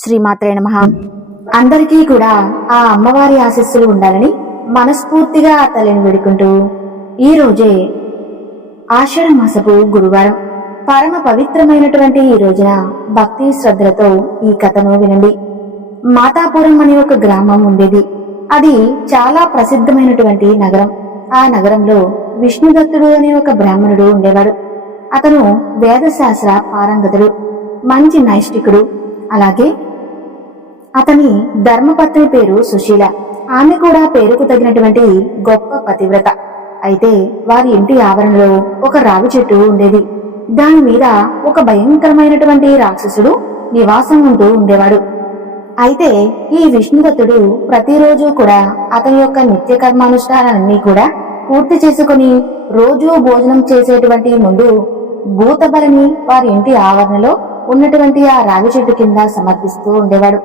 శ్రీమాత్రే నమః. అందరికీ కూడా ఆ అమ్మవారి ఆశీస్సులు ఉండాలని మనస్ఫూర్తిగా ఆ తల్లిని వేడుకుంటూ ఈ రోజే ఆషాఢ మాసపు గురువారం పరమ పవిత్రమైనటువంటి ఈ రోజున భక్తి శ్రద్ధలతో ఈ కథను వినండి. మాతాపురం అనే ఒక గ్రామం ఉండేది. అది చాలా ప్రసిద్ధమైనటువంటి నగరం. ఆ నగరంలో విష్ణుదత్తుడు అనే ఒక బ్రాహ్మణుడు ఉండేవాడు. అతను వేదశాస్త్ర పారంగతుడు, మంచి నైష్ఠికుడు. అలాగే అతని ధర్మపత్ని పేరు సుశీల. ఆమె కూడా పేరుకు తగినటువంటి గొప్ప పతివ్రత. అయితే వారి ఇంటి ఆవరణలో ఒక రావి చెట్టు ఉండేది. దాని మీద ఒక భయంకరమైనటువంటి రాక్షసుడు నివాసం ఉంటూ ఉండేవాడు. అయితే ఈ విష్ణుదత్తుడు ప్రతిరోజు కూడా అతని యొక్క నిత్య కర్మానుష్ఠానాలన్నీ కూడా పూర్తి చేసుకుని రోజు భోజనం చేసేటువంటి ముందు భూతబలిని వారి ఇంటి ఆవరణలో ఉన్నటువంటి ఆ రావి చెట్టు కింద సమర్పిస్తూ ఉండేవాడు.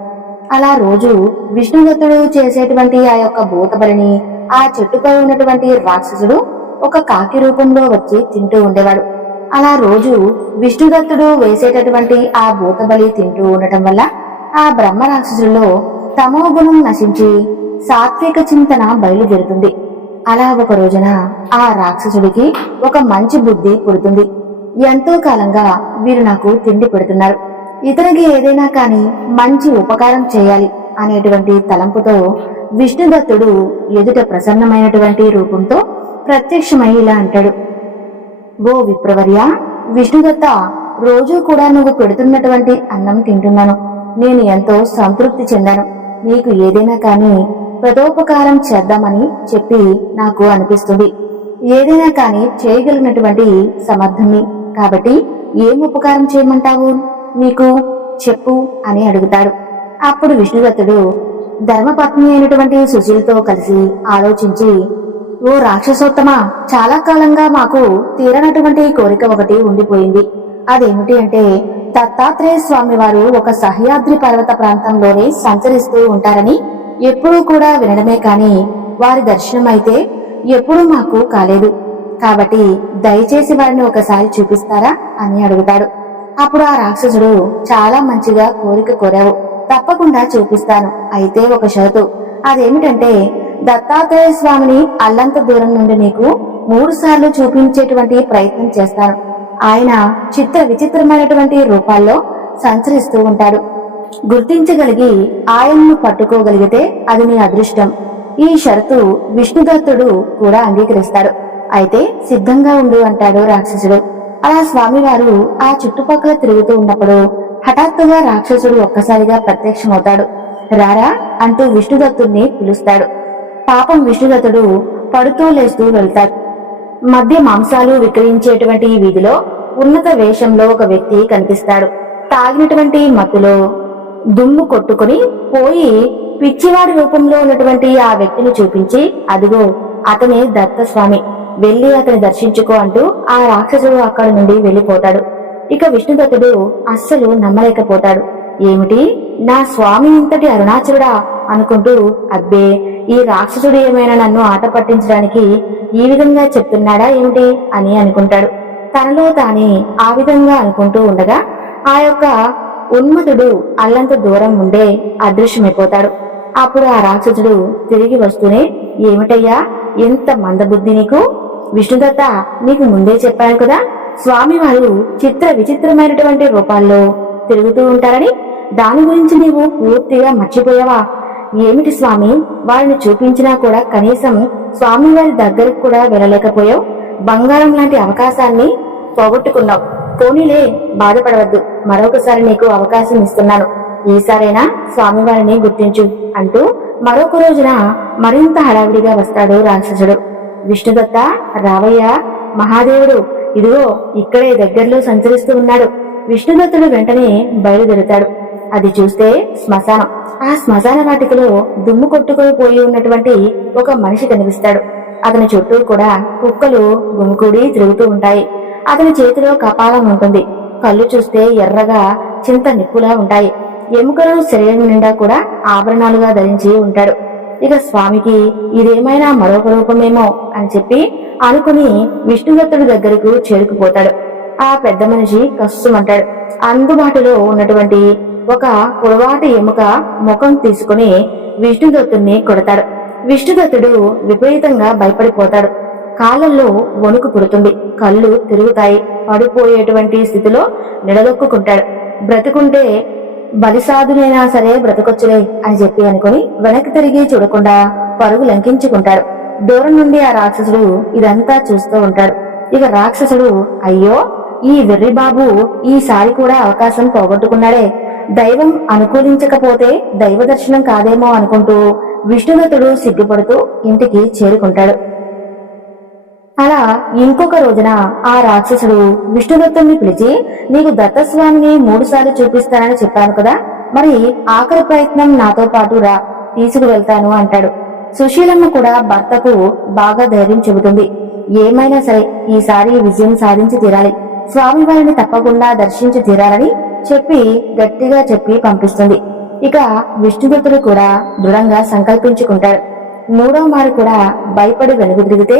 అలా రోజు విష్ణుదత్తుడు చేసేటువంటి ఆ యొక్క భూతబలిని ఆ చెట్టుపై ఉన్నటువంటి రాక్షసుడు ఒక కాకి రూపంలో వచ్చి తింటూ ఉండేవాడు. అలా రోజు విష్ణుదత్తుడు వేసేటటువంటి ఆ భూతబలి తింటూ ఉండటం వల్ల ఆ బ్రహ్మ రాక్షసుల్లో తమో గుణం నశించి సాత్విక చింతన బయలుదేరుతుంది. అలా ఒక రోజున ఆ రాక్షసుడికి ఒక మంచి బుద్ధి పుడుతుంది. ఎంతో కాలంగా వీరు నాకు తిండి పెడుతున్నారు, ఇతనికి ఏదైనా కాని మంచి ఉపకారం చేయాలి అనేటువంటి తలంపుతో విష్ణుదత్తుడు ఎదుట ప్రసన్నమైనటువంటి రూపంతో ప్రత్యక్షమై ఇలా అంటాడు: ఓ విప్రవర్య, విష్ణుదత్త, రోజూ కూడా నువ్వు పెడుతున్నటువంటి అన్నం తింటున్నాను. నేను ఎంతో సంతృప్తి చెందాను. నీకు ఏదైనా కాని ప్రతోపకారం చేద్దామని చెప్పి నాకు అనిపిస్తుంది. ఏదైనా కాని చేయగలిగినటువంటి సమర్థుని కాబట్టి ఏం ఉపకారం చేయమంటావు నీకు చెప్పు అని అడుగుతాడు. అప్పుడు విష్ణుదత్తుడు ధర్మపత్ని అయినటువంటి సుశీలతో కలిసి ఆలోచించి, ఓ రాక్షసోత్తమా, చాలా కాలంగా మాకు తీరనటువంటి కోరిక ఒకటి ఉండిపోయింది. అదేమిటి అంటే, దత్తాత్రేయ స్వామి వారు ఒక సహ్యాద్రి పర్వత ప్రాంతంలోనే సంచరిస్తూ ఉంటారని ఎప్పుడూ కూడా వినడమే కాని వారి దర్శనం అయితే ఎప్పుడూ మాకు కాలేదు. కాబట్టి దయచేసి వారిని ఒకసారి చూపిస్తారా అని అడుగుతాడు. అప్పుడు ఆ రాక్షసుడు, చాలా మంచిగా కోరిక కోరావు, తప్పకుండా చూపిస్తాను. అయితే ఒక షరతు. అదేమిటంటే, దత్తాత్రేయ స్వామిని అల్లంత దూరం నుండి నీకు 3 సార్లు చూపించేటువంటి ప్రయత్నం చేస్తాను. ఆయన చిత్ర విచిత్రమైనటువంటి రూపాల్లో సంచరిస్తూ ఉంటాడు. గుర్తించగలిగి ఆయన్ను పట్టుకోగలిగితే అది నీ అదృష్టం. ఈ షరతు విష్ణుదత్తుడు కూడా అంగీకరిస్తాడు. అయితే సిద్ధంగా ఉండు అంటాడు రాక్షసుడు. అలా స్వామివారు ఆ చుట్టుపక్కల తిరుగుతూ ఉన్నప్పుడు హఠాత్తుగా రాక్షసుడు ఒక్కసారిగా ప్రత్యక్షమవుతాడు. రారా అంటూ విష్ణుదత్తుడిని పిలుస్తాడు. పాపం విష్ణుదత్తుడు పడుతూ లేస్తూ వెళ్తాడు. మధ్య మాంసాలు విక్రయించేటువంటి ఈ వీధిలో ఉన్నత వేషంలో ఒక వ్యక్తి కనిపిస్తాడు. తాగినటువంటి మత్తులో దుమ్ము కొట్టుకుని పోయి పిచ్చివాడి రూపంలో ఉన్నటువంటి ఆ వ్యక్తిని చూపించి, అదిగో అతనే దత్తస్వామి, వెళ్లి అతని దర్శించుకో అంటూ ఆ రాక్షసుడు అక్కడి నుండి వెళ్లిపోతాడు. ఇక విష్ణుదత్తుడు అస్సలు నమ్మలేకపోతాడు. ఏమిటి, నా స్వామి ఇంతటి అరుణాచలుడా అనుకుంటూ, అబ్బే, ఈ రాక్షసుడు ఏమైనా నన్ను ఆట పట్టించడానికి ఈ విధంగా చెప్తున్నాడా ఏమిటి అని అనుకుంటాడు. తనలో తానే ఆ విధంగా అనుకుంటూ ఉండగా ఆ యొక్క ఉన్మతుడు అల్లంత దూరం ఉండే అదృశ్యమైపోతాడు. అప్పుడు ఆ రాక్షసుడు తిరిగి వస్తూనే, ఏమిటయ్యా ఎంత మందబుద్ధి నీకు, విష్ణుదత్త, నీకు ముందే చెప్పాను కదా, స్వామివారు చిత్ర విచిత్రమైనటువంటి రూపాల్లో తిరుగుతూ ఉంటారని. దాని గురించి నీవు పూర్తిగా మర్చిపోయావా? ఏమిటి స్వామి, వారిని చూపించినా కూడా కనీసం స్వామివారి దగ్గరకు కూడా వెళ్ళలేకపోయావు. బంగారం లాంటి అవకాశాన్ని పోగొట్టుకున్నావు. పోనీలే, బాధపడవద్దు, మరొకసారి నీకు అవకాశం ఇస్తున్నాను. ఈసారైనా స్వామివారిని గుర్తించు అంటూ మరొక రోజున మరింత హడావిడిగా వస్తాడు రాక్షసుడు. విష్ణుదత్త, రావయ్యా, మహాదేవుడు ఇదిగో ఇక్కడే దగ్గరలో సంచరిస్తూ ఉన్నాడు. విష్ణుదత్తుడు వెంటనే బయలుదేరుతాడు. అది చూస్తే శ్మశానం. ఆ శ్మశాన వాటికలో దుమ్ము కొట్టుకొని పోయి ఉన్నటువంటి ఒక మనిషి కనిపిస్తాడు. అతని చుట్టూ కూడా కుక్కలు గుమికూడి తిరుగుతూ ఉంటాయి. అతని చేతిలో కపాలం ఉంటుంది. కళ్ళు చూస్తే ఎర్రగా చింత నిప్పులా ఉంటాయి. ఎముకలను శరీరం నిండా కూడా ఆభరణాలుగా ధరించి ఉంటాడు. ఇక స్వామికి ఇదేమైనా మరొక రూపమేమో అని చెప్పి అనుకుని విష్ణుదత్తుడి దగ్గరకు చేరుకుపోతాడు. ఆ పెద్ద మనిషి కష్టమంటాడు. అందుబాటులో ఉన్నటువంటి ఒక పొడవాటి ఎముక ముఖం తీసుకుని విష్ణుదత్తుని కొడతాడు. విష్ణుదత్తుడు విపరీతంగా భయపడిపోతాడు. కాళ్ళల్లో వణుకు పుడుతుంది, కళ్ళు తిరుగుతాయి. పడిపోయేటువంటి స్థితిలో నిలదొక్కుంటాడు. బ్రతుకుంటే బలిసాధునైనా సరే బ్రతకొచ్చులే అని చెప్పి అనుకుని వెనక్కి తిరిగి చూడకుండా పరుగు లంకించుకుంటాడు. దూరం నుండి ఆ రాక్షసుడు ఇదంతా చూస్తూ ఉంటాడు. ఇక రాక్షసుడు, అయ్యో ఈ వెర్రి బాబు ఈసారి కూడా అవకాశం పోగొట్టుకున్నాడే, దైవం అనుకూలించకపోతే దైవ దర్శనం కాదేమో అనుకుంటూ విష్ణుదత్తుడు సిగ్గుపడుతూ ఇంటికి చేరుకుంటాడు. అలా ఇంకొక రోజున ఆ రాక్షసుడు విష్ణుదత్తుని పిలిచి, నీకు దత్తస్వామిని 3 సార్లు చూపిస్తానని చెప్పాను కదా, మరి ఆఖరి ప్రయత్నం నాతో పాటు రా, తీసుకువెళ్తాను అంటాడు. సుశీలమ్మ కూడా భర్తకు బాగా ధైర్యం చెబుతుంది. ఏమైనా సరే ఈసారి విజయం సాధించి తీరాలి, స్వామివారిని తప్పకుండా దర్శించి తీరాలని చెప్పి గట్టిగా చెప్పి పంపిస్తుంది. ఇక విష్ణుదత్తుడు కూడా దృఢంగా సంకల్పించుకుంటాడు. 3వ మారు కూడా భయపడి వెనుక తిరిగితే,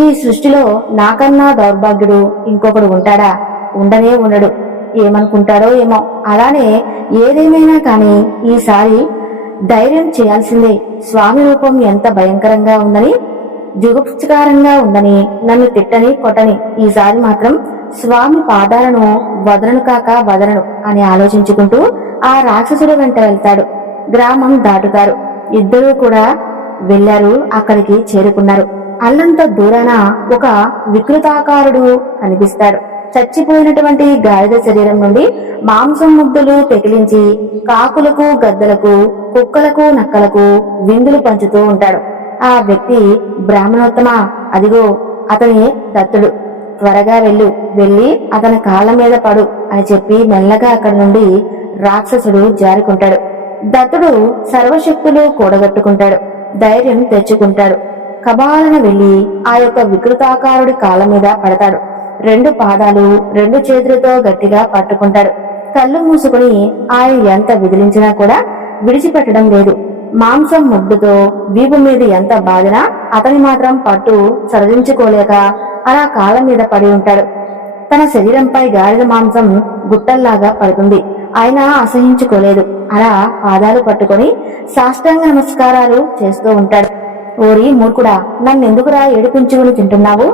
ఈ సృష్టిలో నాకన్నా దౌర్భాగ్యుడు ఇంకొకడు ఉంటాడా? ఉండనే ఉండడు. ఏమనుకుంటాడో ఏమో. అలానే ఏదేమైనా కాని ఈసారి ధైర్యం చేయాల్సిందే. స్వామి రూపం ఎంత భయంకరంగా ఉందని, జుగుప్సకారంగా ఉందని నన్ను తిట్టని కొట్టని, ఈసారి మాత్రం స్వామి పాదాలను వదలను కాక వదలను అని ఆలోచించుకుంటూ ఆ రాక్షసుడు వెంట వెళ్తాడు. గ్రామం దాటుతారు. ఇద్దరూ కూడా వెళ్లారు. అక్కడికి చేరుకున్నారు. అల్లంత దూరాన ఒక వికృతాకారుడు కనిపిస్తాడు. చచ్చిపోయినటువంటి గాడిద శరీరం నుండి మాంసం ముద్దలు పెకిలించి కాకులకు, గద్దలకు, కుక్కలకు, నక్కలకు విందులు పంచుతూ ఉంటాడు. ఆ వ్యక్తి బ్రాహ్మణోత్తమ, అదిగో అతని దత్తుడు, త్వరగా వెళ్ళి అతని కాళ్ళ మీద పడు అని చెప్పి మెల్లగా అక్కడి నుండి రాక్షసుడు జారుకుంటాడు. దత్తుడు సర్వశక్తులు కూడగట్టుకుంటాడు. ధైర్యం తెచ్చుకుంటాడు. కబాలన వెళ్లి ఆ యొక్క వికృతాకారుడి కాళ్ళ మీద పడతాడు. 2 పాదాలు 2 చేతులతో గట్టిగా పట్టుకుంటాడు. కళ్ళు మూసుకుని ఆయన ఎంత విదిలించినా కూడా విడిచిపెట్టడం లేదు. మాంసం ముద్దుతో వీపు మీద ఎంత బాధినా అతని మాత్రం పట్టు సడలించుకోలేక అలా కాళ్ళ మీద పడి ఉంటాడు. తన శరీరంపై గాడిద మాంసం గుట్టల్లాగా పడుతుంది. ఆయన అసహించుకోలేదు. అలా పాదాలు పట్టుకొని సాష్టాంగ నమస్కారాలు చేస్తూ ఉంటాడు. ఓరి మూర్ఖుడా, నన్నెందుకురా ఏడిపించుకుని తింటున్నావు?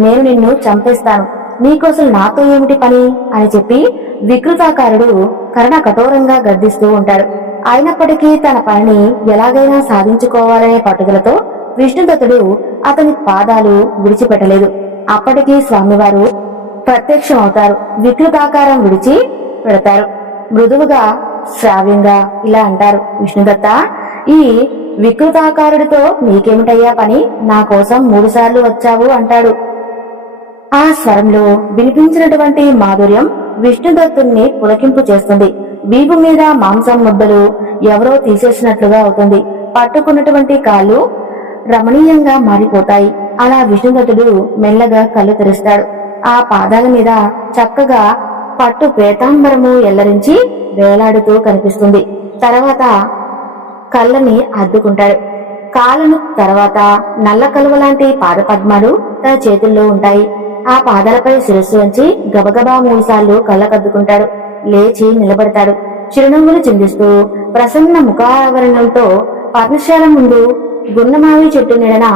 నేను నిన్ను చంపేస్తాను, నీకోసం నాతో ఏమిటి పని అని చెప్పి వికృతాకారుడు కర్ణ కఠోరంగా గద్దిస్తూ ఉంటాడు. అయినప్పటికీ తన పనిని ఎలాగైనా సాధించుకోవాలనే పట్టుదలతో విష్ణుదత్తుడు అతని పాదాలు విడిచిపెట్టలేదు. అప్పటికీ స్వామివారు ప్రత్యక్షమవుతారు. వికృతాకారం విడిచి పెడతారు. మృదువుగా శ్రావ్యంగా ఇలా అంటారు, విష్ణుదత్త, ఈ వికృతాకారుడితో నీకేమిటయ్యా పని? నా కోసం 3 సార్లు వచ్చావు అంటాడు. ఆ స్వరంలో వినిపించినటువంటి మాధుర్యం విష్ణుదత్తుణ్ణి పులకింపు చేస్తుంది. వీపు మీద మాంసం ముద్దలు ఎవరో తీసేసినట్లుగా అవుతుంది. పట్టుకున్నటువంటి కాళ్ళు రమణీయంగా మారిపోతాయి. అలా విష్ణుదత్తుడు మెల్లగా కళ్ళు తెరుస్తాడు. ఆ పాదాల మీద చక్కగా పట్టు పేతాంబరము ఎల్లరించి వేలాడుతూ కనిపిస్తుంది. తర్వాత కళ్ళని అద్దుకుంటాడు. కాళ్ళను తర్వాత నల్ల కలువ లాంటి పాదపద్మాలు తన చేతుల్లో ఉంటాయి. ఆ పాదాలపై శిరస్సు వంచి గబగబా 3 సార్లు కళ్ళకద్దుకుంటాడు. లేచి నిలబడతాడు. చిరునవ్వులు చిందిస్తూ ప్రసన్న ముఖావరణంతో పర్ణశాల ముందు గున్నమావి చెట్టు నీడన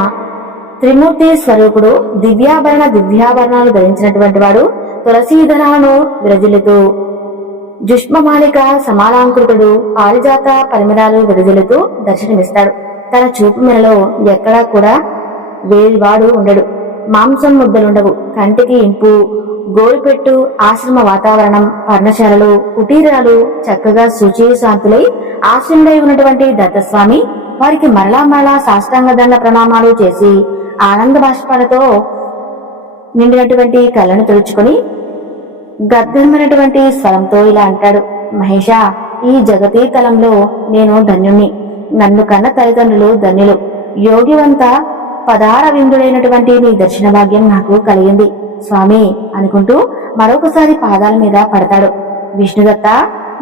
త్రిమూర్తి స్వరూపుడు దివ్యాభరణాలు ధరించినటువంటి వాడు తులసీదళాలను విరజిల్లుతూ, జుష్మమాలిక సమాలాంకృతుడు పారిజాత పరిమళాలు విరజిల్లుతూ దర్శనమిస్తాడు. తన చూపు మెరలో ఎక్కడా కూడా వేడివాడు ఉండడు. మాంసం ముద్దలుండవు. కంటికి ఇంపు, గోరుపెట్టు, ఆశ్రమ వాతావరణం, పర్ణశాలలు, కుటీరాలు చక్కగా శుచి శాంతులై ఆశ్రముడై ఉన్నటువంటి దత్తస్వామి వారికి మరలా సాష్టాంగ దండ ప్రణామాలు చేసి ఆనంద బాష్పాలతో నిండినటువంటి కళ్ళను తుడుచుకుని గద్గరమైనటువంటి స్వరంతో ఇలా అంటాడు, మహేష, ఈ జగతీ తలంలో నేను ధన్యుణ్ణి. నన్ను కన్న తల్లిదండ్రులు ధన్యులు. యోగివంత పదారవిందుడైనటువంటి నీ దర్శన భాగ్యం నాకు కలిగింది స్వామి అనుకుంటూ మరొకసారి పాదాల మీద పడతాడు. విష్ణుదత్త,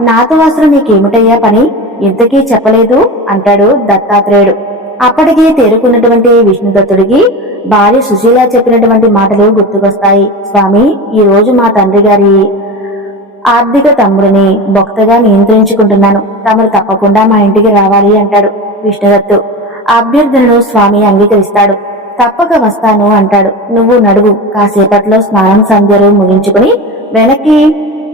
నాతో అసలు నీకేమిటయ్యా పని? ఇంతకీ చెప్పలేదు అంటాడు దత్తాత్రేయుడు. అప్పటికీ తేరుకున్నటువంటి విష్ణుదత్తుడికి భార్య సుశీల చెప్పినటువంటి మాటలు గుర్తుకొస్తాయి. స్వామి, ఈ రోజు మా తండ్రి గారి ఆర్థిక తమ్ముడిని భక్తగా నియంత్రించుకుంటున్నాను. తమరు తప్పకుండా మా ఇంటికి రావాలి అంటాడు విష్ణుదత్తు. అభ్యర్థనను స్వామి అంగీకరిస్తాడు. తప్పక వస్తాను అంటాడు. నువ్వు నడువు, కాసేపట్లో స్నానం సంధ్యలు ముగించుకుని వెనక్కి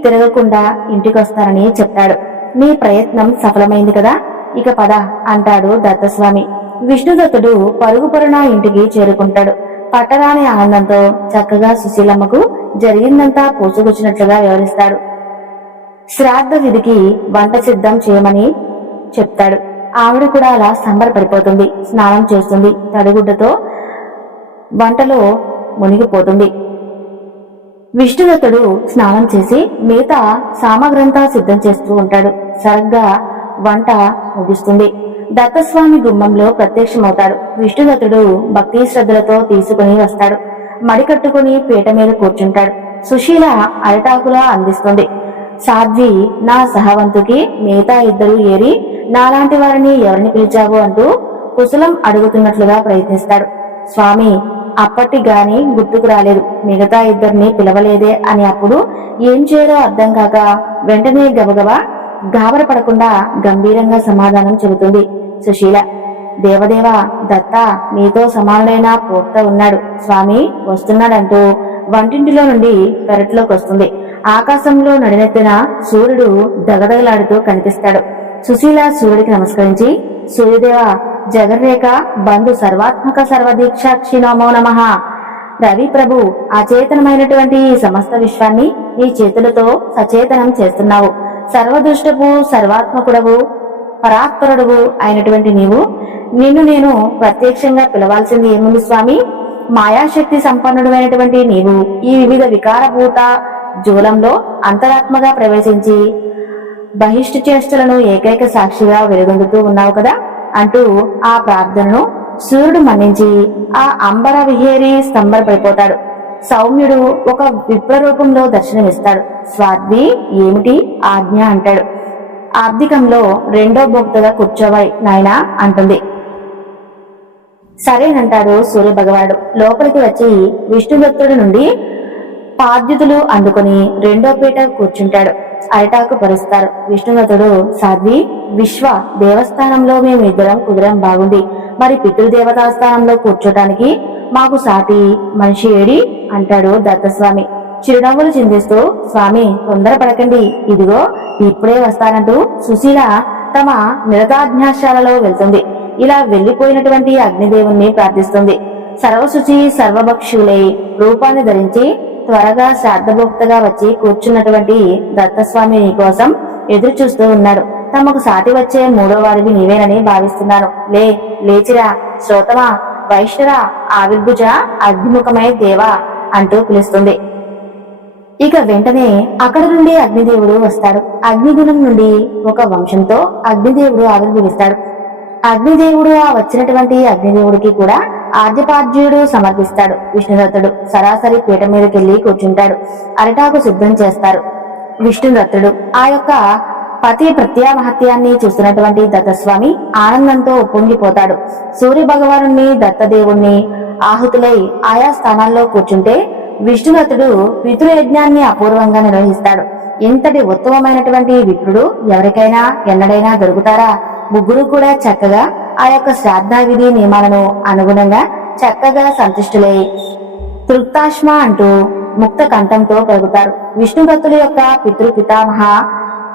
తిరగకుండా ఇంటికొస్తానని చెప్తాడు. నీ ప్రయత్నం సఫలమైంది కదా, ఇక పద అంటాడు దత్తస్వామి. విష్ణుదత్తుడు పరుగు పరున ఇంటికి చేరుకుంటాడు. పట్టరాని ఆనందంతో చక్కగా సుశీలమ్మకు జరిగిందంతా పూసుకొచ్చినట్లుగా వివరిస్తాడు. శ్రాద్ధ విధికి వంట సిద్ధం చేయమని చెప్తాడు. ఆవిడ కూడా అలా సంబరపడిపోతుంది. స్నానం చేస్తుంది. తడిగుడ్డతో వంటలో మునిగిపోతుంది. విష్ణుదత్తుడు స్నానం చేసి మిగతా సామగ్రంతా సిద్ధం చేస్తూ ఉంటాడు. సరిగ్గా వంట ముగిస్తుంది. దత్తస్వామి గుమ్మంలో ప్రత్యక్షమవుతాడు. విష్ణుదత్తుడు భక్తి శ్రద్ధలతో తీసుకుని వస్తాడు. మడికట్టుకుని పీట మీద కూర్చుంటాడు. సుశీల అరటాకులా అందిస్తుంది. సాధ్వి నా సహవంతుకి మిగతా ఇద్దరు ఏరి నాలాంటి వారిని ఎవరిని పిలిచావు అంటూ కుశలం అడుగుతున్నట్లుగా ప్రయత్నిస్తాడు. స్వామి అప్పటి గాని గుర్తుకు రాలేదు, మిగతా ఇద్దరిని పిలవలేదే అని అప్పుడు ఏం చేయాలో అర్థం కాక వెంటనే గబగబా గాబరపడకుండా గంభీరంగా సమాధానం చెబుతుంది సుశీల. దేవదేవ దత్త నీతో సమానుడైన పోక్త ఉన్నాడు, స్వామి వస్తున్నాడంటూ వంటింటిలో నుండి పెరట్లోకి వస్తుంది. ఆకాశంలో నడినెత్తిన సూర్యుడు దగదగలాడుతూ కనిపిస్తాడు. సుశీల సూర్యుడికి నమస్కరించి, సూర్యదేవ జగన్రేఖ బంధు సర్వాత్మక సర్వదీక్షాక్షి నమో నమః. రవి ప్రభు అచేతనమైనటువంటి ఈ సమస్త విశ్వాన్ని నీ చేతులతో సచేతనం చేస్తున్నావు. సర్వదుష్టపు సర్వాత్మకుడవు పరాత్పరుడవు అయినటువంటి నిన్ను నేను ప్రత్యక్షంగా పిలవాల్సింది ఏముంది స్వామి? మాయాశక్తి సంపన్నుడైనటువంటి నీవు ఈ వివిధ వికారభూత జూలంలో అంతరాత్మగా ప్రవేశించి బహిష్ట చేష్టలను ఏకైక సాక్షిగా వెలుగొందుతూ ఉన్నావు కదా అంటూ ఆ ప్రార్థనను సూర్యుడు మన్నించి ఆ అంబర విహేరి స్తంభపడిపోతాడు. సౌమ్యుడు ఒక విప్రరూపంలో దర్శనమిస్తాడు. స్వాద్వి ఏమిటి ఆజ్ఞ అంటాడు. ఆర్థికంలో రెండో భోక్తగా కూర్చోవాయి నాయనా అంటుంది. సరేనంటాడు సూర్య భగవానుడు. లోపలికి వచ్చి విష్ణుదత్తుడి నుండి పాద్యుతులు అందుకుని రెండో పీట కూర్చుంటాడు. అరిటాకు పరుస్తారు. విష్ణుదత్తుడు, సాధ్వి విశ్వ దేవస్థానంలో మేము ఇద్దరం కుదిరం బాగుంది, మరి పితృదేవతాస్థానంలో కూర్చోటానికి మాకు సాటి మనిషి ఏడి అంటాడు దత్తస్వామి. చిరునవ్వులు చిందిస్తూ, స్వామి తొందరపడకండి, ఇదిగో ఇప్పుడే వస్తానంటూ సుశీల తమ నిరతాజ్ఞాశాలలో వెళ్తుంది. ఇలా వెళ్లిపోయినటువంటి అగ్నిదేవుణ్ణి ప్రార్థిస్తుంది. సర్వశుచి సర్వభక్షులై రూపాన్ని ధరించి త్వరగా శ్రాద్ధభోక్తగా వచ్చి కూర్చున్నటువంటి దత్తస్వామి కోసం ఎదురు చూస్తూ ఉన్నాడు. తమకు సాటి వచ్చే మూడో వాడివి నీవేనని భావిస్తున్నాను. లేచిరా శ్రోతమా, వైష్ణరా, ఆవిర్భుజ, అగ్నిముఖమై దేవా అంటూ పిలుస్తుంది. ఇక వెంటనే అక్కడ నుండి అగ్నిదేవుడు వస్తాడు. అగ్నిగుణం నుండి ఒక వంశంతో అగ్నిదేవుడు ఆవిర్భవిస్తాడు. అగ్నిదేవుడు ఆ వచ్చినటువంటి అగ్నిదేవుడికి కూడా ఆర్యపాద్యుడు సమర్పిస్తాడు. విష్ణుదత్తుడు సరాసరి పీట మీదకెళ్లి కూర్చుంటాడు. అరిటాకు సిద్ధం చేస్తారు. విష్ణుదత్తుడు ఆ యొక్క పతి ప్రత్యామహత్యాన్ని చూస్తున్నటువంటి దత్తస్వామి ఆనందంతో ఉప్పొంగిపోతాడు. సూర్య భగవాను దత్తదేవుణ్ణి ఆహుతులై ఆయా స్థానాల్లో కూర్చుంటే విష్ణుదత్తుడు పితృయజ్ఞాన్ని అపూర్వంగా నిర్వహిస్తాడు. ఇంతటి ఉత్తమమైనటువంటి విప్రుడు ఎవరికైనా ఎన్నడైనా దొరుకుతారా? ముగ్గురు కూడా చక్కగా ఆ యొక్క శ్రాద్ధ విధి నియమాలను అనుగుణంగా చక్కగా సంతుష్టులై తృప్తాశ్మ అంటూ ముక్త కంఠంతో పలుకుతారు. విష్ణుదత్తుల యొక్క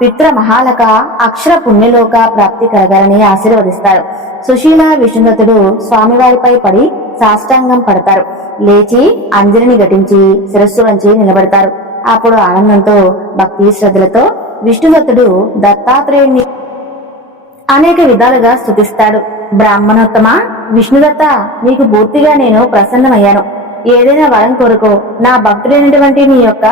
పితృ మహాలక అక్షర పుణ్యలోక ప్రాప్తి కలగాలని ఆశీర్వదిస్తారు. సుశీల విష్ణుదత్తుడు స్వామివారిపై పడి సాష్టాంగం పడతారు. లేచి అంజలిని ఘటించి శిరస్సు వంచి నిలబడతారు. అప్పుడు ఆనందంతో భక్తి శ్రద్ధలతో విష్ణుదత్తుడు దత్తాత్రేయుని అనేక విధాలుగా స్తుతిస్తాడు. బ్రాహ్మణోత్తమ విష్ణుదత్త, నీకు పూర్తిగా నేను ప్రసన్నమయ్యాను. ఏదైనా వరం కోరుకో, నా భక్తుడైనటువంటి నీ యొక్క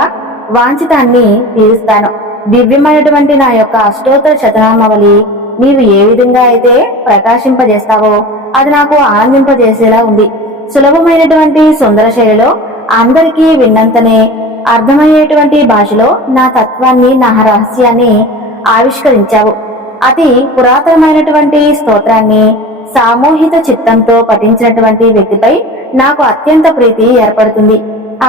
వాంఛితాన్ని తీరుస్తాను. దివ్యమైనటువంటి నా యొక్క అష్టోత్తర శతనామావళి నీవు ఏ విధంగా అయితే ప్రకాశింపజేస్తావో అది నాకు ఆనందింపజేసేలా ఉంది. సులభమైనటువంటి సుందర శైలిలో అందరికీ విన్నంతనే అర్థమయ్యేటువంటి భాషలో నా తత్వాన్ని, నా రహస్యాన్ని ఆవిష్కరించావు. అతి పురాతనమైనటువంటి స్తోత్రాన్ని సామూహిత చిత్తంతో పఠించినటువంటి వ్యక్తిపై నాకు అత్యంత ప్రీతి ఏర్పడుతుంది.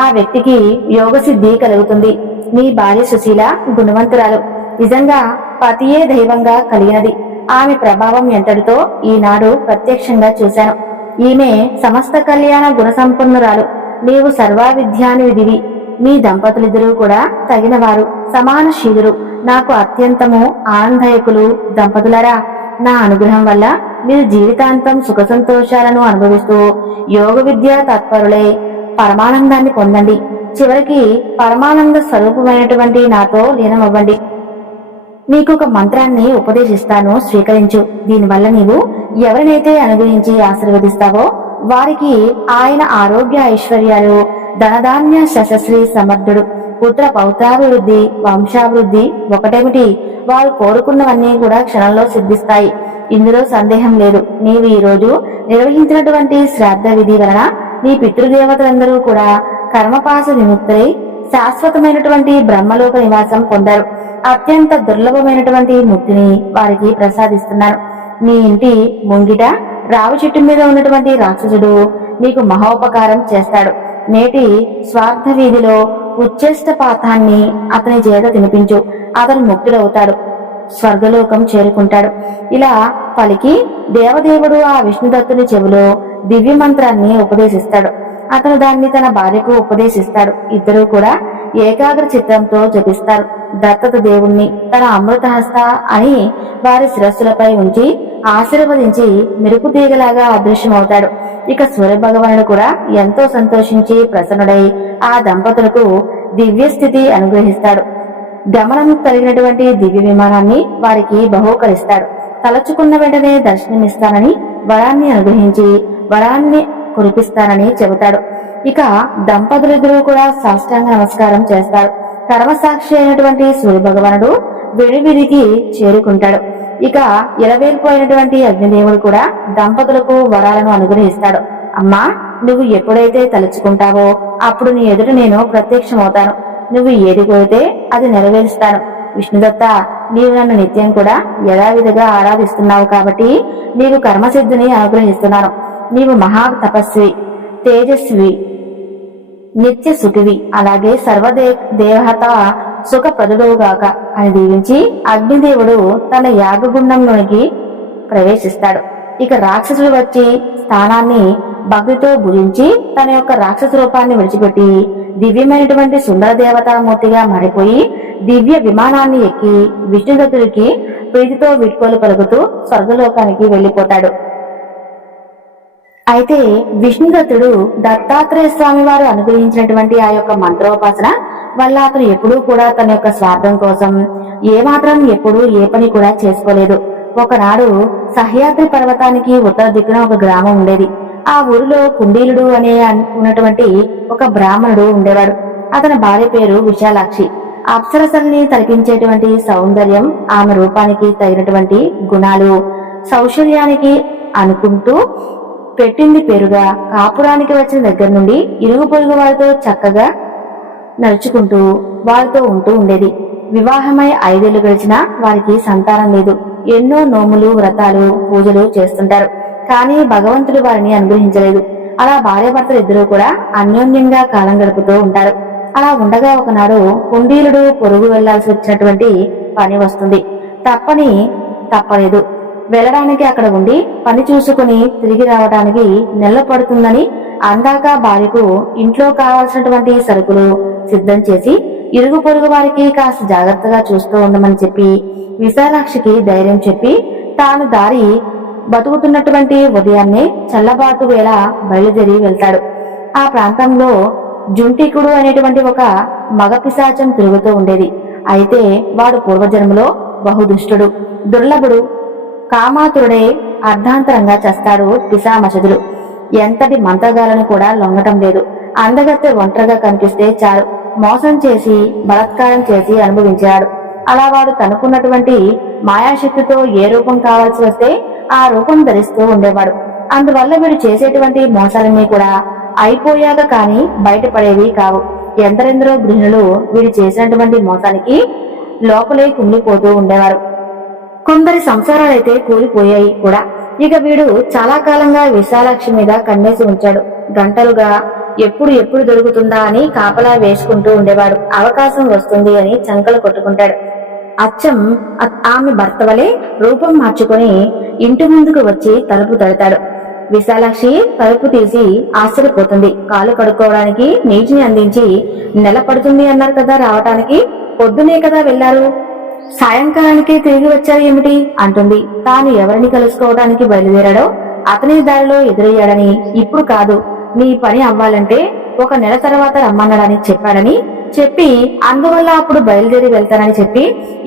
ఆ వ్యక్తికి యోగ సిద్ధి కలుగుతుంది. నీ భార్య సుశీల గుణవంతురాలు. నిజంగా పతియే దైవంగా కలిగినది. ఆమె ప్రభావం ఎంతటితో ఈనాడు ప్రత్యక్షంగా చూశాను. ఈమె సమస్త కళ్యాణ గుణసంపన్నురాలు. నీవు సర్వావిద్యానివిదివి. మీ దంపతులిద్దరూ కూడా తగినవారు, సమానశీలురు. నాకు అత్యంతము ఆనందయకులు దంపతులరా. నా అనుగ్రహం వల్ల మీరు జీవితాంతం సుఖ సంతోషాలను అనుభవిస్తూ యోగ విద్యా తత్పరులై పరమానందాన్ని పొందండి. చివరికి పరమానంద స్వరూపమైనటువంటి నాతో లీనమవ్వండి. నీకు ఒక మంత్రాన్ని ఉపదేశిస్తాను, స్వీకరించు. దీనివల్ల నీవు ఎవరినైతే అనుగ్రహించి ఆశీర్వదిస్తావో వారికి ఆయన ఆరోగ్య ఐశ్వర్యాలు, ధనధాన్య శశశ్రీ సమర్థుడు, పుత్ర పౌత్రాభివృద్ధి, వంశాభివృద్ధి ఒకటేమిటి, వారు కోరుకున్నవన్నీ కూడా క్షణంలో సిద్ధిస్తాయి. ఇందులో సందేహం లేదు. నీవు ఈ రోజు నిర్వహించినటువంటి శ్రాద్ధ విధి వలన నీ పితృదేవతలందరూ కూడా కర్మపాస విముక్తులై శాశ్వతమైనటువంటి బ్రహ్మలోక నివాసం పొందారు. అత్యంత దుర్లభమైనటువంటి ముక్తిని వారికి ప్రసాదిస్తున్నారు. నీ ఇంటి ముంగిట రావి చెట్టు మీద ఉన్నటువంటి రాక్షసుడు నీకు మహోపకారం చేస్తాడు. నేటి స్వార్థ వీధిలో ఉచ్చేష్ట పాతాన్ని అతని చేత తినిపించు. అతను ముక్తుడవుతాడు, స్వర్గలోకం చేరుకుంటాడు. ఇలా పలికి దేవదేవుడు ఆ విష్ణుదత్తుని చెవిలో దివ్య మంత్రాన్ని ఉపదేశిస్తాడు. అతను దాన్ని తన భార్యకు ఉపదేశిస్తాడు. ఇద్దరూ కూడా ఏకాగ్ర చిత్తంతో జపిస్తారు. దత్తత దేవుణ్ణి తన అమృతహస్త అని వారి శిరస్సులపై ఉంచి ఆశీర్వదించి మెరుపు తీగలాగా అదృశ్యమవుతాడు. ఇక సూర్య భగవానుడు కూడా ఎంతో సంతోషించి ప్రసన్నుడై ఆ దంపతులకు దివ్య స్థితి అనుగ్రహిస్తాడు. గమనం కలిగినటువంటి దివ్య విమానాన్ని వారికి బహూకరిస్తాడు. తలచుకున్న వెంటనే దర్శనమిస్తానని, వరాన్ని అనుగ్రహించి వరాన్ని కురిపిస్తానని చెబుతాడు. ఇక దంపతులిద్దరూ కూడా సాష్టాంగ నమస్కారం చేస్తారు. కర్మసాక్షి అయినటువంటి సూర్య భగవానుడు విడివిడికి చేరుకుంటాడు. ఇక ఇలవేల్పోయినటువంటి అగ్నిదేవుడు కూడా దంపతులకు వరాలను అనుగ్రహిస్తాడు. అమ్మా, నువ్వు ఎప్పుడైతే తలుచుకుంటావో అప్పుడు నీ ఎదుట నేను ప్రత్యక్షమవుతాను. నువ్వు ఏది కోరితే అది నెరవేరుస్తాను. విష్ణుదత్త, నీవు నన్ను నిత్యం కూడా యథావిధిగా ఆరాధిస్తున్నావు కాబట్టి నీకు కర్మసిద్ధిని అనుగ్రహిస్తున్నాను. నీవు మహా తపస్వి, తేజస్వి, నిత్య సుఖివి, అలాగే దేవహత సుఖప్రదుడుగాక అని దీవించి అగ్నిదేవుడు తన యాగగుండంలోనికి ప్రవేశిస్తాడు. ఇక రాక్షసుడు వచ్చి స్థానాన్ని భక్తితో భుజించి తన యొక్క రాక్షస రూపాన్ని విడిచిపెట్టి దివ్యమైనటువంటి సుందర దేవతామూర్తిగా మారిపోయి దివ్య విమానాన్ని ఎక్కి విష్ణుదత్తుడికి ప్రీతితో వీడ్కోలు పలుకుతూ స్వర్గలోకానికి వెళ్లిపోతాడు. అయితే విష్ణుదత్తుడు దత్తాత్రేయ స్వామి వారు అనుగ్రహించినటువంటి ఆ యొక్క మంత్రోపాసన వల్ల అతను ఎప్పుడూ కూడా తన యొక్క స్వార్థం కోసం ఏమాత్రం ఎప్పుడూ ఏ పని కూడా చేసుకోలేదు. ఒకనాడు సహ్యాద్రి పర్వతానికి ఉత్తర దిక్కున ఒక గ్రామం ఉండేది. ఆ ఊరిలో కుండీలుడు అనే ఉన్నటువంటి ఒక బ్రాహ్మణుడు ఉండేవాడు. అతని భార్య పేరు విశాలాక్షి. అప్సరసల్ని తలపించేటువంటి సౌందర్యం, ఆమె రూపానికి తగినటువంటి గుణాలు, సౌశల్యానికి అనుకుంటూ పెట్టింది పేరుగా కాపురానికి వచ్చిన దగ్గర నుండి ఇరుగు పొరుగు వారితో చక్కగా నడుచుకుంటూ వారితో ఉంటూ ఉండేది. వివాహమై 5 ఏళ్లు గడిచినా వారికి సంతానం లేదు. ఎన్నో నోములు, వ్రతాలు, పూజలు చేస్తుంటారు. కానీ భగవంతుడు వారిని అనుగ్రహించలేదు. అలా భార్యాభర్తలు ఇద్దరూ కూడా అన్యోన్యంగా కాలం గడుపుతూ ఉంటారు. అలా ఉండగా ఒకనాడు కుండీలుడు పొరుగు వెళ్లాల్సి వచ్చినటువంటి పని వస్తుంది. తప్పలేదు. వెళ్ళడానికి అక్కడ ఉండి పని చూసుకుని తిరిగి రావడానికి నెల పడుతుందని అందాక భార్యకు ఇంట్లో కావాల్సినటువంటి సరుకులు సిద్ధం చేసి ఇరుగు పొరుగు వారికి కాస్త జాగ్రత్తగా చూస్తూ ఉండమని చెప్పి విశాలాక్షికి ధైర్యం చెప్పి తాను దారి బతుకుతున్నటువంటి ఉదయాన్నే చల్లబాటు వేళ బయలుదేరి వెళ్తాడు. ఆ ప్రాంతంలో జుంటికుడు అనేటువంటి ఒక మగ పిశాచం తిరుగుతూ ఉండేది. అయితే వాడు పూర్వజన్మలో బహుదుష్టుడు, దుర్లభుడు, కామాతురుడే అర్ధాంతరంగా చేస్తాడు. పిశామశదులు ఎంతటి మంత్రగాలను కూడా లొంగటం లేదు. అందగత్తె ఒంటరిగా కనిపిస్తే చాలు మోసం చేసి బలాత్కారం చేసి అనుభవించాడు. అలా వాడు తనుకున్నటువంటి మాయాశక్తితో ఏ రూపం కావాల్సి వస్తే ఆ రూపం ధరిస్తూ ఉండేవాడు. అందువల్ల వీడు చేసేటువంటి మోసాలన్నీ కూడా అయిపోయాక కాని బయటపడేవి కావు. ఎందరెందరో గృహిణులు వీడు చేసినటువంటి మోసానికి లోపలే కుమిలిపోతూ ఉండేవారు. కొందరి సంసారాలైతే కూలిపోయాయి కూడా. ఇక వీడు చాలా కాలంగా విశాలాక్షి మీద కన్నేసి ఉంచాడు. గంటలుగా ఎప్పుడు ఎప్పుడు దొరుకుతుందా అని కాపలా వేసుకుంటూ ఉండేవాడు. అవకాశం వస్తుంది అని చంకలు కొట్టుకుంటాడు. అచ్చం ఆమె భర్త వలె రూపం మార్చుకొని ఇంటి ముందుకు వచ్చి తలుపు తడతాడు. విశాలాక్షి తలుపు తీసి ఆశ్చర్యపోతుంది. కాలు కడుక్కోవడానికి నీటిని అందించి, నెల పడుతుంది అన్నారు కదా రావటానికి, పొద్దునే కదా వెళ్లారు, సాయంకాలానికే తిరిగి వచ్చారు ఏమిటి అంటుంది. తాను ఎవరిని కలుసుకోవడానికి బయలుదేరాడో అతని దారిలో ఎదురయ్యాడని, ఇప్పుడు కాదు నీ పని అవ్వాలంటే 1 నెల తర్వాత రమ్మన్నాడని చెప్పాడని చెప్పి, అందువల్ల అప్పుడు బయలుదేరి వెళ్తానని చెప్పి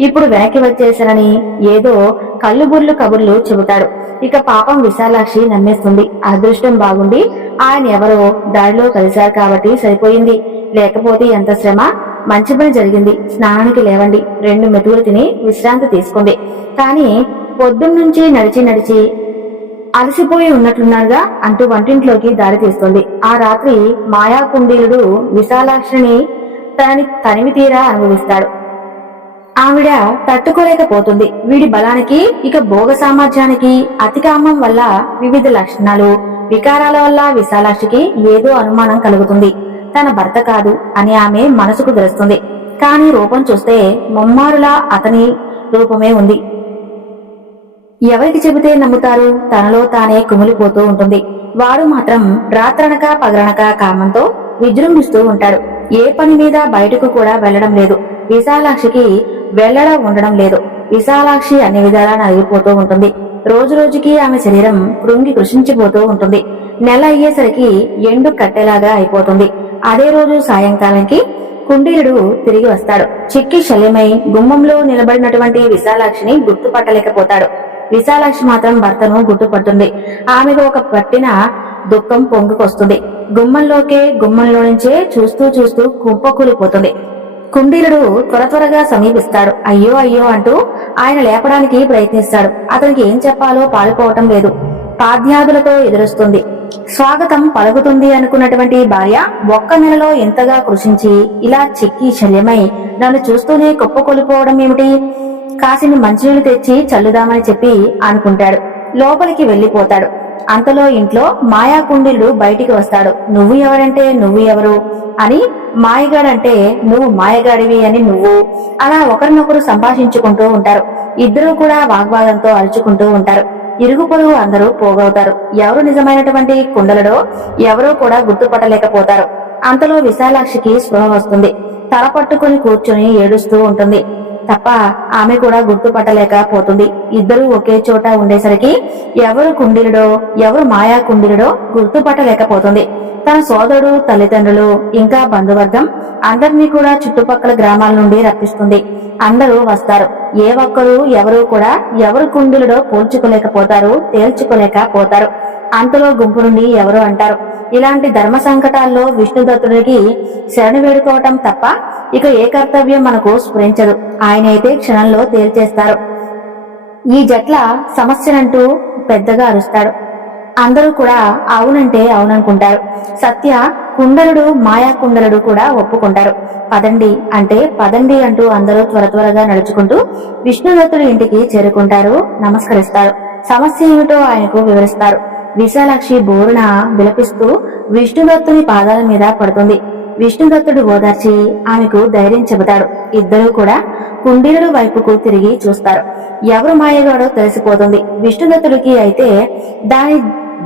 ఇప్పుడు వెనక్కి వచ్చేశానని ఏదో కళ్ళుబుర్లు కబుర్లు చెబుతాడు. ఇక పాపం విశాలాక్షి నమ్మేస్తుంది. అదృష్టం బాగుండి ఆయన ఎవరో దారిలో కలిశారు కాబట్టి సరిపోయింది, లేకపోతే ఎంత శ్రమ. మంచి పని జరిగింది. స్నానానికి లేవండి, 2 మెతుకులు తిని విశ్రాంతి తీసుకోండి. కానీ పొద్దున్నుంచి నడిచి నడిచి అలసిపోయి ఉన్నట్లున్నారుగా అంటూ వంటింట్లోకి దారి తీస్తుంది. ఆ రాత్రి మాయా కుండీలుడు విశాలాక్షిని తనివి తీరా అనుభవిస్తాడు. ఆవిడ తట్టుకోలేకపోతుంది. వీడి బలానికి, ఇక భోగ సామర్థ్యానికి, అతికామం వల్ల, వివిధ లక్షణాలు వికారాల వల్ల విశాలాక్షికి ఏదో అనుమానం కలుగుతుంది. తన భర్త కాదు అని ఆమె మనసుకు తెలుస్తుంది. కాని రూపం చూస్తే ముమ్మారులా అతని రూపమే ఉంది. ఎవరికి చెబితే నమ్ముతారు? తనలో తానే కుమిలిపోతూ ఉంటుంది. వాడు మాత్రం రాత్రనక పగలనక కామంతో విజృంభిస్తూ ఉంటాడు. ఏ పని మీద బయటకు కూడా వెళ్లడం లేదు. విశాలాక్షికి వెళ్లడం ఉండడం లేదు. విశాలాక్షి అన్ని విధాలా నలిగిపోతూ ఉంటుంది. రోజు రోజుకి ఆమె శరీరం కృంగి కృషించిపోతూ ఉంటుంది. నెల అయ్యేసరికి ఎండు కట్టెలాగా అయిపోతుంది. అదే రోజు సాయంకాలానికి కుండీలుడు తిరిగి వస్తాడు. చిక్కి శల్యమై గుమ్మంలో నిలబడినటువంటి విశాలాక్షిని గుర్తుపట్టలేకపోతాడు. విశాలాక్షి మాత్రం భర్తను గుర్తుపడుతుంది. ఆమెకు ఒక పట్టిన దుఃఖం పొంగుకొస్తుంది. గుమ్మంలో నుంచే చూస్తూ చూస్తూ కుప్పకూలిపోతుంది. కుండీలుడు త్వరగా సమీపిస్తాడు. అయ్యో అయ్యో అంటూ ఆయన లేపడానికి ప్రయత్నిస్తాడు. అతనికి ఏం చెప్పాలో పాలుపోవటం లేదు. పాద్యాదులతో ఎదురుస్తుంది. స్వాగతం పలుకుతుంది అనుకున్నటువంటి భార్య 1 నెలలో ఎంతగా కృషించి ఇలా చిక్కి శల్యమై నన్ను చూస్తూనే కుప్పకొలిపోవడం ఏమిటి? కాసిని మంచినీళ్లు తెచ్చి చల్లుదామని చెప్పి అనుకుంటాడు. లోపలికి వెళ్లిపోతాడు. అంతలో ఇంట్లో మాయా కుండీలుడు బయటికి వస్తాడు. నువ్వు ఎవరంటే నువ్వు ఎవరు అని, మాయగాడంటే నువ్వు మాయగాడివి అని నువ్వు, అలా ఒకరినొకరు సంభాషించుకుంటూ ఉంటారు. ఇద్దరూ కూడా వాగ్వాదంతో అరుచుకుంటూ ఉంటారు. ఇరుగు పొరుగు అందరూ పోగవుతారు. ఎవరు నిజమైనటువంటి కుండలుడో ఎవరో కూడా గుర్తుపట్టలేకపోతారు. అంతలో విశాలాక్షికి స్పృహ వస్తుంది. తల పట్టుకుని కూర్చొని ఏడుస్తూ ఉంటుంది తప్ప ఆమె కూడా గుర్తుపట్టలేకపోతుంది. ఇద్దరూ ఒకే చోట ఉండేసరికి ఎవరు కుండీలుడో ఎవరు మాయా కుండీలుడో గుర్తుపట్టలేకపోతుంది. తన సోదరుడు, తల్లిదండ్రులు, ఇంకా బంధువర్గం అందరినీ కూడా చుట్టుపక్కల గ్రామాల నుండి రప్పిస్తుంది. అందరూ వస్తారు. ఏ ఒక్కరు ఎవరు కూడా ఎవరు కుండీలుడో పోల్చుకోలేకపోతారు, తేల్చుకోలేకపోతారు. అంతలో గుంపు నుండి ఎవరు అంటారు, ఇలాంటి ధర్మ సంకటాల్లో విష్ణుదత్తుడికి శరణు వేడుకోవటం తప్ప ఇక ఏ కర్తవ్యం మనకు స్ఫురించదు. ఆయనైతే క్షణంలో తేల్చేస్తారు. ఈ జట్ల సమస్యనంటూ పెద్దగా అరుస్తాడు. అందరూ కూడా అవునంటే అవుననుకుంటారు. సత్య కుండలుడు, మాయా కుండలుడు కూడా ఒప్పుకుంటారు. పదండి అంటే పదండి అంటూ అందరూ త్వరగా నడుచుకుంటూ విష్ణుదత్తుడి ఇంటికి చేరుకుంటారు. నమస్కరిస్తారు. సమస్య ఏమిటో ఆయనకు వివరిస్తారు. విశాలాక్షి బోరున విలపిస్తూ విష్ణుదత్తుని పాదాల మీద పడుతుంది. విష్ణుదత్తుడు ఓదార్చి ఆమెకు ధైర్యం చెబుతాడు. ఇద్దరూ కూడా కుండీలుడు వైపుకు తిరిగి చూస్తారు. ఎవరు మాయగాడో తెలిసిపోతుంది. విష్ణుదత్తుడికి అయితే దాని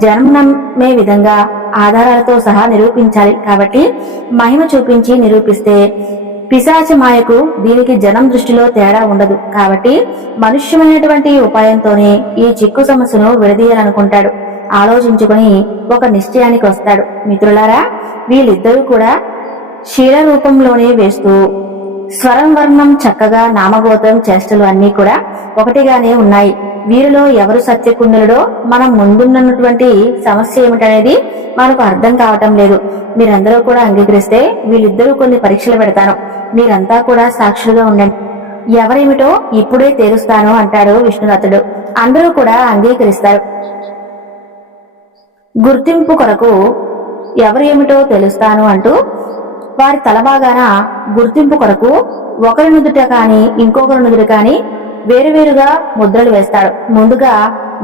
జన్మమే విధంగా ఆధారాలతో సహా నిరూపించాలి కాబట్టి మహిమ చూపించి నిరూపిస్తే, పిశాచ మాయకు దీనికి జనం దృష్టిలో తేడా ఉండదు కాబట్టి మనుష్యమైనటువంటి ఉపాయంతోనే ఈ చిక్కు సమస్యను విడదీయాలనుకుంటాడు. ఆలోచించుకుని ఒక నిశ్చయానికి వస్తాడు. మిత్రులారా, వీళ్ళిద్దరూ కూడా శీల రూపంలోనే వేస్తూ స్వరం వర్ణం చక్కగా నామగోత్రం చేష్టలు అన్నీ కూడా ఒకటిగానే ఉన్నాయి. వీరిలో ఎవరు సత్యకుండలుడో మనం ముందున్నటువంటి సమస్య ఏమిటనేది మనకు అర్థం కావటం లేదు. మీరందరూ కూడా అంగీకరిస్తే వీళ్ళిద్దరూ కొన్ని పరీక్షలు పెడతాను. మీరంతా కూడా సాక్షులుగా ఉండండి. ఎవరేమిటో ఇప్పుడే తేలుస్తాను అంటాడు విష్ణుదత్తుడు. అందరూ కూడా అంగీకరిస్తారు. గుర్తింపు కొరకు ఎవరు ఏమిటో తెలుస్తాను అంటూ వారి తలబాగాన గుర్తింపు కొరకు ఒకరి నుదుట కాని ఇంకొకరి నుదుట కాని వేరువేరుగా ముద్రలు వేస్తాడు. ముందుగా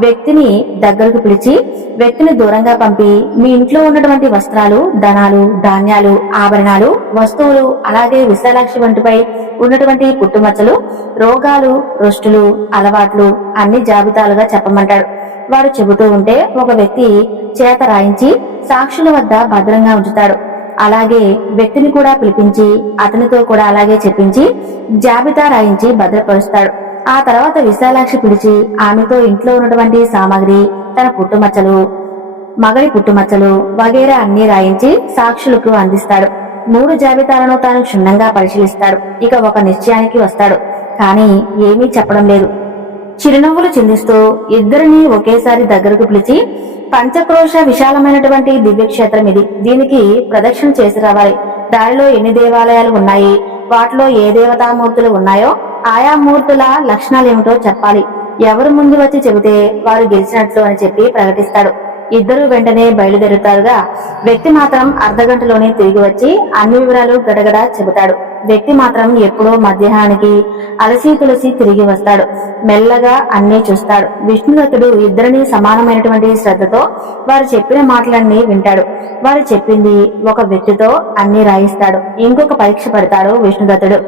వ్యక్తిని దగ్గరకు పిలిచి వ్యక్తిని దూరంగా పంపి మీ ఇంట్లో ఉన్నటువంటి వస్త్రాలు, ధనాలు, ధాన్యాలు, ఆభరణాలు, వస్తువులు, అలాగే విశాలాక్షి వంటిపై ఉన్నటువంటి పుట్టుమచ్చలు, రోగాలు, రుష్టులు, అలవాట్లు అన్ని జాబితాలుగా చెప్పమంటాడు. వాడు చెబుతూ ఉంటే ఒక వ్యక్తి చేత రాయించి సాక్షుల వద్ద భద్రంగా ఉంచుతాడు. అలాగే వ్యక్తిని కూడా పిలిపించి అతనితో కూడా అలాగే చెప్పించి జాబితా రాయించి భద్రపరుస్తాడు. ఆ తర్వాత విశాలాక్షి పిలిచి ఆమెతో ఇంట్లో ఉన్నటువంటి సామాగ్రి, తన పుట్టుమచ్చలు, మగడి పుట్టుమచ్చలు వగైరా అన్ని రాయించి సాక్షులకు అందిస్తాడు. 3 జాబితాలను తాను క్షుణ్ణంగా పరిశీలిస్తాడు. ఇక ఒక నిశ్చయానికి వస్తాడు. కానీ ఏమీ చెప్పడం లేదు. చిరునవ్వులు చిందిస్తూ ఇద్దరిని ఒకేసారి దగ్గరకు పిలిచి పంచక్రోశ విశాలమైనటువంటి దివ్యక్షేత్రం ఇది. దీనికి ప్రదక్షిణ చేసి రావాలి. దారిలో ఎన్ని దేవాలయాలు ఉన్నాయి, వాటిలో ఏ దేవతామూర్తులు ఉన్నాయో ఆయా మూర్తుల లక్షణాలేమిటో చెప్పాలి. ఎవరు ముందు వచ్చి చెబితే వారు గెలిచినట్లు అని చెప్పి ప్రకటిస్తాడు. ఇద్దరు వెంటనే బయలుదేరుతారుగా వ్యక్తి మాత్రం అర్ధగంటలోనే తిరిగి వచ్చి అన్ని వివరాలు గడగడ చెబుతాడు. వ్యక్తి మాత్రం ఎప్పుడో మధ్యాహ్నానికి అలసి తులసి తిరిగి వస్తాడు. మెల్లగా అన్నీ చూస్తాడు. విష్ణుదత్తుడు ఇద్దరిని సమానమైనటువంటి శ్రద్ధతో వారు చెప్పిన మాటలన్నీ వింటాడు. వారు చెప్పింది ఒక వ్యక్తితో అన్ని రాయిస్తాడు. ఇంకొక పరీక్ష పెడతాడు విష్ణుదత్తుడు.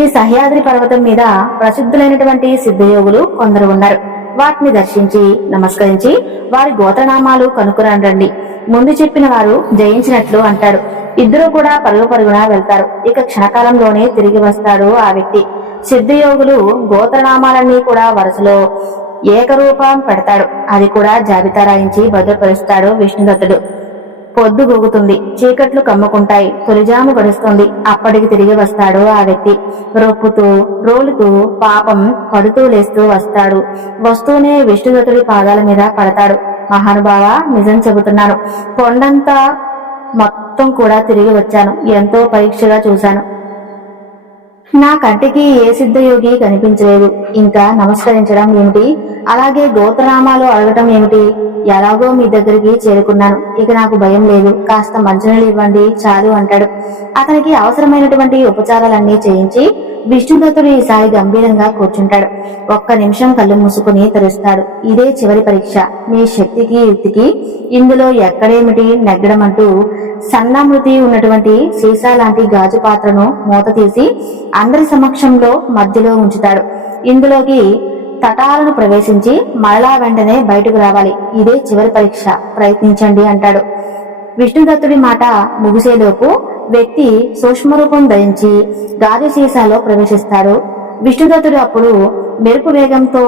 ఈ సహ్యాద్రి పర్వతం మీద ప్రసిద్ధులైనటువంటి సిద్ధయోగులు కొందరు ఉన్నారు. వాటిని దర్శించి నమస్కరించి వారి గోత్రనామాలు కనుక్కురండి. ముందు చెప్పిన వారు జయించినట్లు అంటాడు. ఇద్దరు కూడా పరుగు పరుగున వెళ్తారు. ఇక క్షణకాలంలోనే తిరిగి వస్తాడు ఆ వ్యక్తి. సిద్ధయోగులు గోత్రనామాలన్నీ కూడా వరుసలో ఏకరూపం పెడతాడు. అది కూడా జాబితా రాయించి భద్రపరుస్తాడు విష్ణుదత్తుడు. పొద్దు గూగుతుంది. చీకట్లు కమ్ముకుంటాయి. తొలిజాము గడుస్తుంది. అప్పటికి తిరిగి వస్తాడు ఆ వ్యక్తి. రొప్పుతూ రోలుతూ పాపం పడుతూ లేస్తూ వస్తాడు. వస్తూనే విష్ణుదత్తుడి పాదాల మీద పడతాడు. మహానుభావ, నిజం చెబుతున్నాను. కొండంతా మొత్తం కూడా తిరిగి వచ్చాను. ఎంతో పరీక్షగా చూశాను. నా కంటికి ఏ సిద్ధయోగి కనిపించలేదు. ఇంకా నమస్కరించడం ఏమిటి, అలాగే గోత్రనామాలు అడగటం ఏమిటి? ఎలాగో మీ దగ్గరికి చేరుకున్నాను. ఇక నాకు భయం లేదు. కాస్త మంచినీళ్ళు ఇవ్వండి చాలు అంటాడు. అతనికి అవసరమైనటువంటి ఉపచారాలన్నీ చేయించి విష్ణుదత్తుడు ఈసారి గంభీరంగా కూర్చుంటాడు. ఒక్క నిమిషం కళ్ళు మూసుకుని తెరుస్తాడు. ఇదే చివరి పరీక్ష. మీ శక్తికి యుక్తికి ఇందులో ఎక్కడేమిటి నెగ్గడం అంటూ సన్నామృతి ఉన్నటువంటి సీసా లాంటి గాజు పాత్రను మూత తీసి అందరి సమక్షంలో మధ్యలో ఉంచుతాడు. ఇందులోకి తటాలను ప్రవేశించి మరలా వెంటనే బయటకు రావాలి. ఇదే చివరి పరీక్ష, ప్రయత్నించండి అంటాడు. విష్ణుదత్తుడి మాట ముగిసేలోపు వ్యక్తి సూక్ష్మరూపం ధరించి గాజు సీసాలో ప్రవేశిస్తాడు. విష్ణుదత్తుడు అప్పుడు మెరుపు వేగంతో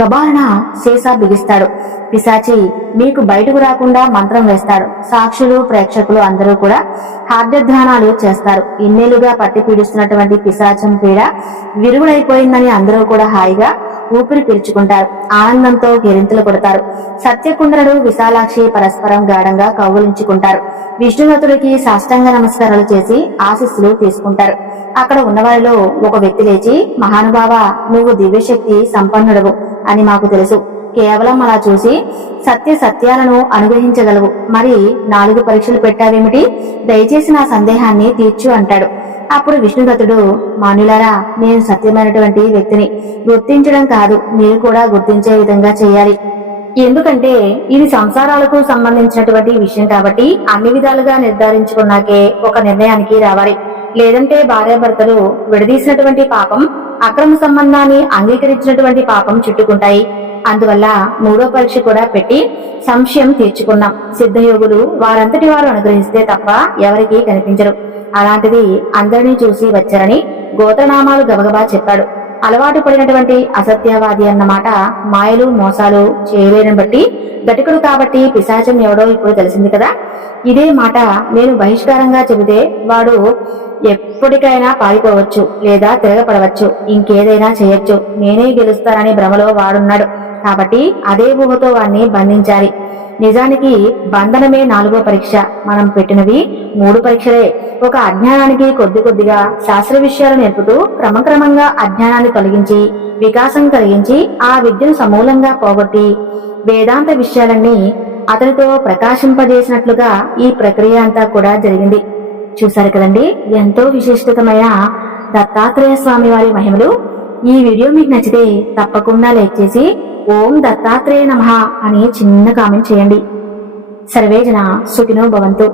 గబాలన సీసా బిగిస్తాడు. పిశాచి మీకు బయటకు రాకుండా మంత్రం వేస్తాడు. సాక్షులు, ప్రేక్షకులు అందరూ కూడా హార్యధ్యానాలు చేస్తారు. ఇన్నేళ్లుగా పట్టి పీడిస్తున్నటువంటి పిశాచం పీడ విరుగుడైపోయిందని అందరూ కూడా హాయిగా ఊపిరి పీల్చుకుంటారు. ఆనందంతో గిరింతలు కొడతారు. సత్యకుండరుడు, విశాలాక్షి పరస్పరం గాఢంగా కౌగులించుకుంటారు. విష్ణుదత్తుడికి సాష్టాంగ నమస్కారాలు చేసి ఆశీస్సులు తీసుకుంటారు. అక్కడ ఉన్నవారిలో ఒక వ్యక్తి లేచి, మహానుభావ, నువ్వు దివ్యశక్తి సంపన్నుడవు అని మాకు తెలుసు. కేవలం అలా చూసి సత్యాలను అనుగ్రహించగలవు. మరి 4 పరీక్షలు పెట్టావేమిటి? దయచేసి నా సందేహాన్ని తీర్చు అంటాడు. అప్పుడు విష్ణుదత్తుడు, మాన్యులారా, నేను సత్యమైనటువంటి వ్యక్తిని. గుర్తించడం కాదు, మీరు కూడా గుర్తించే విధంగా చేయాలి. ఎందుకంటే ఇది సంసారాలకు సంబంధించినటువంటి విషయం కాబట్టి అన్ని విధాలుగా నిర్ధారించుకున్నాకే ఒక నిర్ణయానికి రావాలి. లేదంటే భార్యాభర్తలు విడదీసినటువంటి పాపం, అక్రమ సంబంధాన్ని అంగీకరించినటువంటి పాపం చుట్టుకుంటాయి. అందువల్ల 3వ పరీక్ష కూడా పెట్టి సంశయం తీర్చుకున్నాం. సిద్ధయోగులు వారంతటి వారు అనుగ్రహిస్తే తప్ప ఎవరికీ కనిపించరు. అలాంటిది అందరినీ చూసి వచ్చారని గోత్రనామాలు గబగబా చెప్పాడు. అలవాటు పడినటువంటి అసత్యవాది అన్నమాట. మాయలు మోసాలు చేయలేని బట్టి గటికుడు కాబట్టి పిశాచం ఎవడో ఇప్పుడు తెలిసింది కదా. ఇదే మాట నేను బహిష్కారంగా చెబితే వాడు ఎప్పటికైనా పారిపోవచ్చు, లేదా తిరగపడవచ్చు, ఇంకేదైనా చేయొచ్చు. నేనే గెలుస్తానని భ్రమలో వాడున్నాడు కాబట్టి అదే ఊహతో వాడిని బంధించాలి. నిజానికి బంధనమే 4వ పరీక్ష. మనం పెట్టినవి 3 పరీక్షలే. ఒక అజ్ఞానానికి కొద్దిగా శాస్త్ర విషయాలు నేర్పుతూ క్రమక్రమంగా అజ్ఞానాన్ని తొలగించి వికాసం కలిగించి ఆ విద్యను సమూలంగా పోగొట్టి వేదాంత విషయాలన్నీ అతనితో ప్రకాశింపజేసినట్లుగా ఈ ప్రక్రియ అంతా కూడా జరిగింది. చూశారు కదండి, ఎంతో విశిష్టమైన దత్తాత్రేయ స్వామి వారి మహిమలు. ఈ వీడియో మీకు నచ్చితే తప్పకుండా లైక్ చేసి ఓం దత్తాత్రేయ నమః అని చిన్న కామెంట్ చేయండి. సర్వేజన సుఖినో భవంతు.